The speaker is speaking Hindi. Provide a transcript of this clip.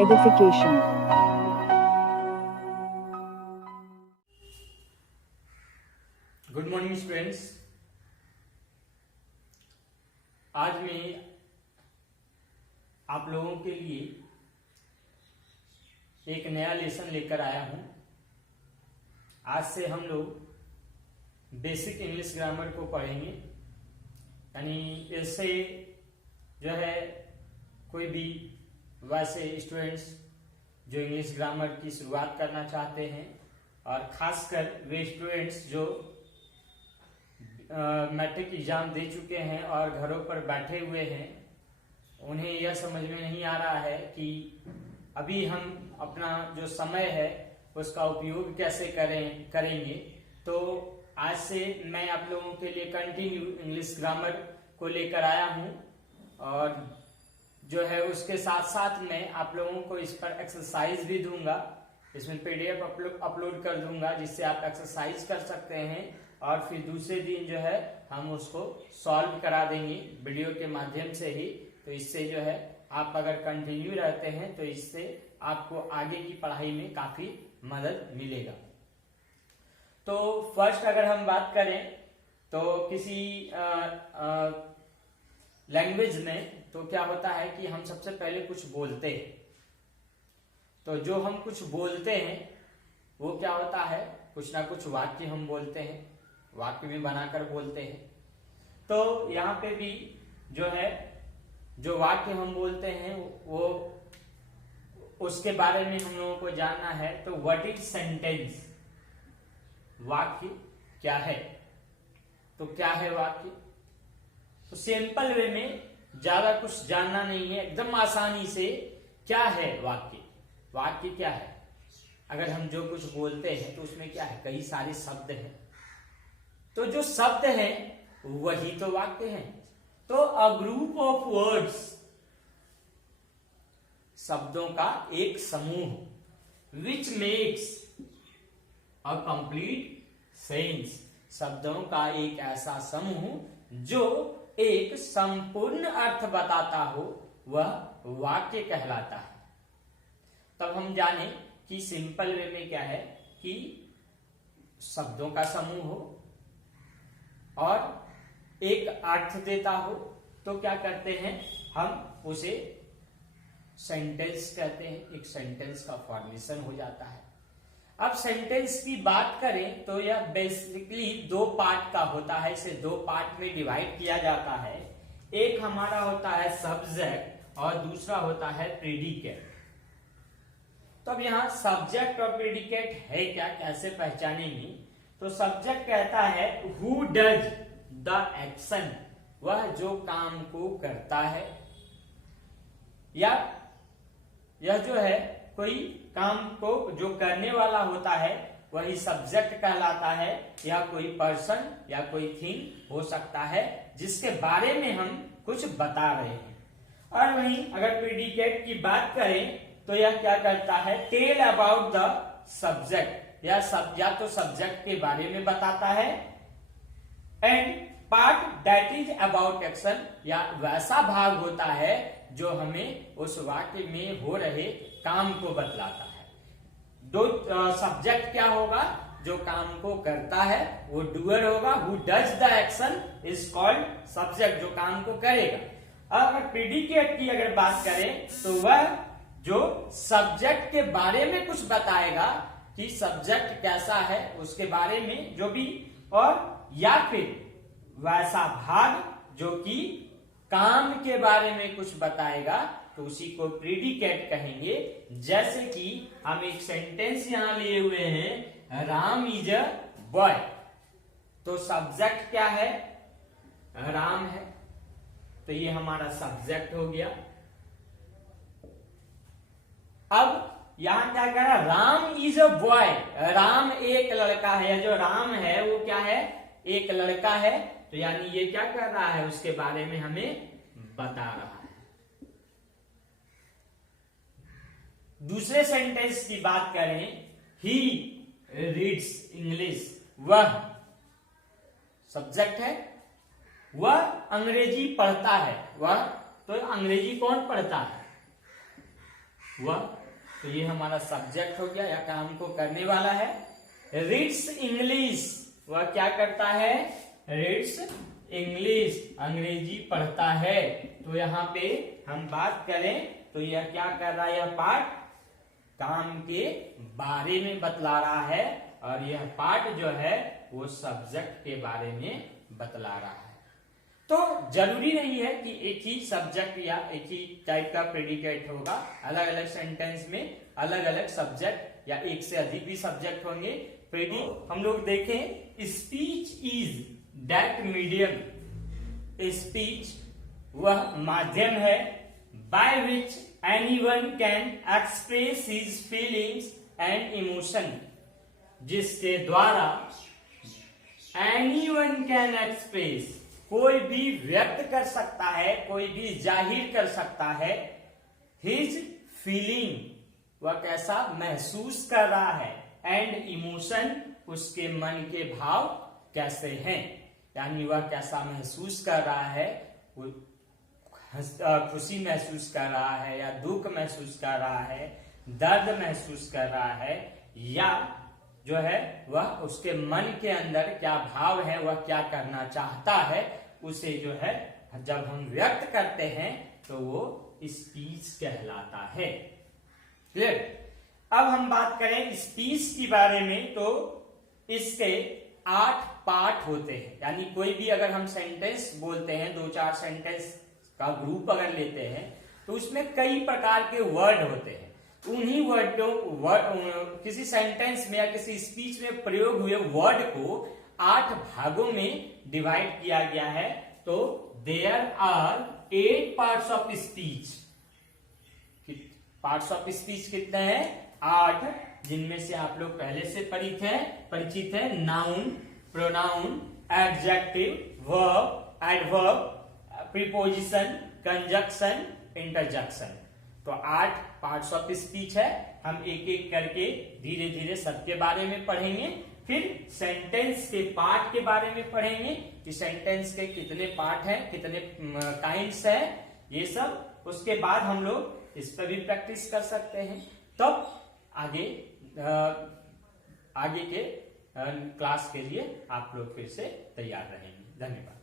edification. Good morning students. आज मैं आप लोगों के लिए एक नया लेसन लेकर आया हूं। आज से हम लोग बेसिक इंग्लिश ग्रामर को पढ़ेंगे। यानी इससे जो है कोई भी वैसे स्टूडेंट्स जो इंग्लिश ग्रामर की शुरुआत करना चाहते हैं और खासकर वे स्टूडेंट्स जो मैट्रिक एग्जाम दे चुके हैं और घरों पर बैठे हुए हैं, उन्हें यह समझ में नहीं आ रहा है कि अभी हम अपना जो समय है उसका उपयोग कैसे करेंगे। तो आज से मैं आप लोगों के लिए कंटिन्यू इंग्लिश ग्रामर को लेकर आया हूं और जो है उसके साथ साथ मैं आप लोगों को इस पर एक्सरसाइज भी दूंगा। इसमें पीडीएफ अपलोड कर दूंगा जिससे आप एक्सरसाइज कर सकते हैं और फिर दूसरे दिन जो है हम उसको सॉल्व करा देंगे वीडियो के माध्यम से ही। तो इससे जो है आप अगर कंटिन्यू रहते हैं तो इससे आपको आगे की पढ़ाई में काफी मदद मिलेगा। तो फर्स्ट अगर हम बात करें तो किसी लैंग्वेज में तो क्या होता है कि हम सबसे पहले कुछ बोलते हैं। तो जो हम कुछ बोलते हैं वो क्या होता है, कुछ ना कुछ वाक्य हम बोलते हैं, वाक्य भी बनाकर बोलते हैं। तो यहाँ पे भी जो है जो वाक्य हम बोलते हैं वो उसके बारे में हम लोगों को जानना है। तो व्हाट इज सेंटेंस, वाक्य क्या है। तो क्या है वाक्य, तो सिंपल वे में ज्यादा कुछ जानना नहीं है, एकदम आसानी से क्या है वाक्य। वाक्य क्या है, अगर हम जो कुछ बोलते हैं तो उसमें क्या है, कई सारे शब्द हैं। तो जो शब्द हैं वही तो वाक्य हैं। तो अ ग्रुप ऑफ वर्ड्स, शब्दों का एक समूह, which makes a complete sense, शब्दों का एक ऐसा समूह जो एक संपूर्ण अर्थ बताता हो, वह वाक्य कहलाता है। तब हम जाने कि सिंपल वे में क्या है कि शब्दों का समूह हो और एक अर्थ देता हो तो क्या करते हैं, हम उसे सेंटेंस कहते हैं। एक सेंटेंस का फॉर्मेशन हो जाता है। अब सेंटेंस की बात करें तो यह बेसिकली दो पार्ट का होता है। इसे दो पार्ट में डिवाइड किया जाता है। एक हमारा होता है सब्जेक्ट और दूसरा होता है प्रेडिकेट। तो अब यहाँ सब्जेक्ट और प्रेडिकेट है क्या, कैसे पहचानेंगे। तो सब्जेक्ट कहता है हु डज द एक्शन, वह जो काम को करता है, या यह जो है कोई काम को जो करने वाला होता है वही सब्जेक्ट कहलाता है, या कोई पर्सन या कोई थिंग हो सकता है जिसके बारे में हम कुछ बता रहे हैं। और वहीं अगर प्रेडिकेट की बात करें तो यह क्या करता है, टेल अबाउट द सब्जेक्ट, या तो सब्जेक्ट के बारे में बताता है, and part that is about action, या वैसा भाग होता है जो हमें उस वाक्य में हो रहे काम को बतलाता है। दो सब्जेक्ट क्या होगा, जो काम को करता है वो डूअर होगा, who does the action is called subject, जो काम को करेगा। अगर प्रेडिकेट की अगर बात करें तो वह जो सब्जेक्ट के बारे में कुछ बताएगा कि सब्जेक्ट कैसा है उसके बारे में जो भी, और या फिर वैसा भाग जो कि काम के बारे में कुछ बताएगा तो उसी को प्रेडिकेट कहेंगे। जैसे कि हम एक सेंटेंस यहां लिए हुए हैं, राम इज अ बॉय। तो सब्जेक्ट क्या है, राम है, तो ये हमारा सब्जेक्ट हो गया। अब यहां क्या कह रहा है, Ram is a boy, Ram एक लड़का है। जो राम है वो क्या है, एक लड़का है। तो यानी ये क्या कर रहा है, उसके बारे में हमें बता रहा है। दूसरे सेंटेंस की बात करें, ही रीड्स इंग्लिश, वह सब्जेक्ट है, वह अंग्रेजी पढ़ता है। वह तो अंग्रेजी कौन पढ़ता है, वह, तो ये हमारा सब्जेक्ट हो गया या काम को करने वाला है। रीड्स इंग्लिश, वह क्या करता है, रीड्स इंग्लिश, अंग्रेजी पढ़ता है। तो यहाँ पे हम बात करें तो यह क्या कर रहा है, यह पार्ट काम के बारे में बतला रहा है और यह पार्ट जो है वो सब्जेक्ट के बारे में बतला रहा है। तो जरूरी नहीं है कि एक ही सब्जेक्ट या एक ही टाइप का प्रेडिकेट होगा, अलग अलग सेंटेंस में अलग अलग सब्जेक्ट या एक से अधिक भी सब्जेक्ट होंगे। हम लोग देखें, speech is that medium, speech वह माध्यम है by which anyone can express his feelings and emotion, जिसके द्वारा एनीवन कैन एक्सप्रेस, कोई भी व्यक्त कर सकता है, कोई भी जाहिर कर सकता है, हिज फीलिंग, वह कैसा महसूस कर रहा है, एंड इमोशन, उसके मन के भाव कैसे हैं, यानी वह कैसा महसूस कर रहा है, खुशी महसूस कर रहा है या दुख महसूस कर रहा है, दर्द महसूस कर रहा है, या जो है वह उसके मन के अंदर क्या भाव है, वह क्या करना चाहता है, उसे जो है जब हम व्यक्त करते हैं तो वो स्पीच कहलाता है। क्लियर? अब हम बात करें स्पीच के बारे में, तो इसके 8 पार्ट होते हैं, यानी कोई भी अगर हम सेंटेंस बोलते हैं, 2-4 सेंटेंस का ग्रुप अगर लेते हैं तो उसमें कई प्रकार के वर्ड होते हैं। उन्हीं किसी सेंटेंस में या किसी स्पीच में प्रयोग हुए वर्ड को 8 भागों में डिवाइड किया गया है। तो there are 8 parts of speech. Parts of speech कितने हैं? 8, जिनमें से आप लोग पहले से परिचित है noun, pronoun, adjective, verb, adverb, preposition, conjunction, interjection. तो 8 पार्ट्स ऑफ स्पीच है। हम एक एक करके धीरे धीरे सबके बारे में पढ़ेंगे, फिर सेंटेंस के पार्ट के बारे में पढ़ेंगे कि सेंटेंस के कितने पार्ट हैं, कितने काइंड्स हैं, ये सब। उसके बाद हम लोग इस पर भी प्रैक्टिस कर सकते हैं। तब आगे के क्लास के लिए आप लोग फिर से तैयार रहेंगे। धन्यवाद।